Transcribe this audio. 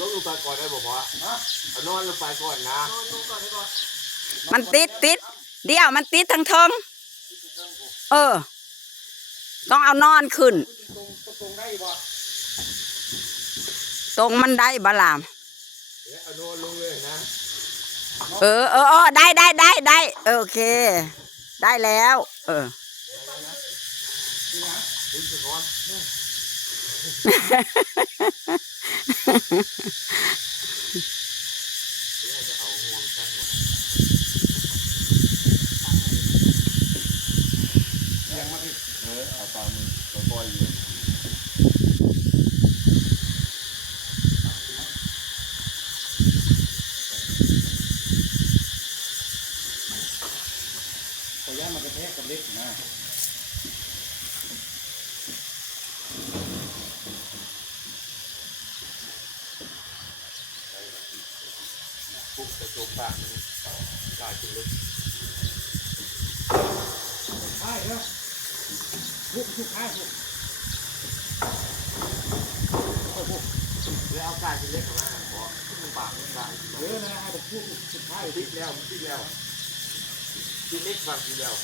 ลงลงไปก่อนได้บอกว่าเอานอนลงไปก่อนนะ มันติดเดี๋ยวมันติดทั้งทงต้องเอานอนขึ้นตรงมันได้บลามเอานอนลงเลยนะ ได้โอเคได้แล้วเอาปลามือตัวบอยอยู่ขอย่ามันกระแทกกับเล็กนะปุ๊บจะโจมปากมันกลายเป็นลึกใช่แล้วทุกท้ายทุกแล้วเอากลายเป็นเล็กมาเพราะขึ้นปากมันกลายนะให้ทุกสุดท้ายติดแล้วติดเล็กบางทีแล้ว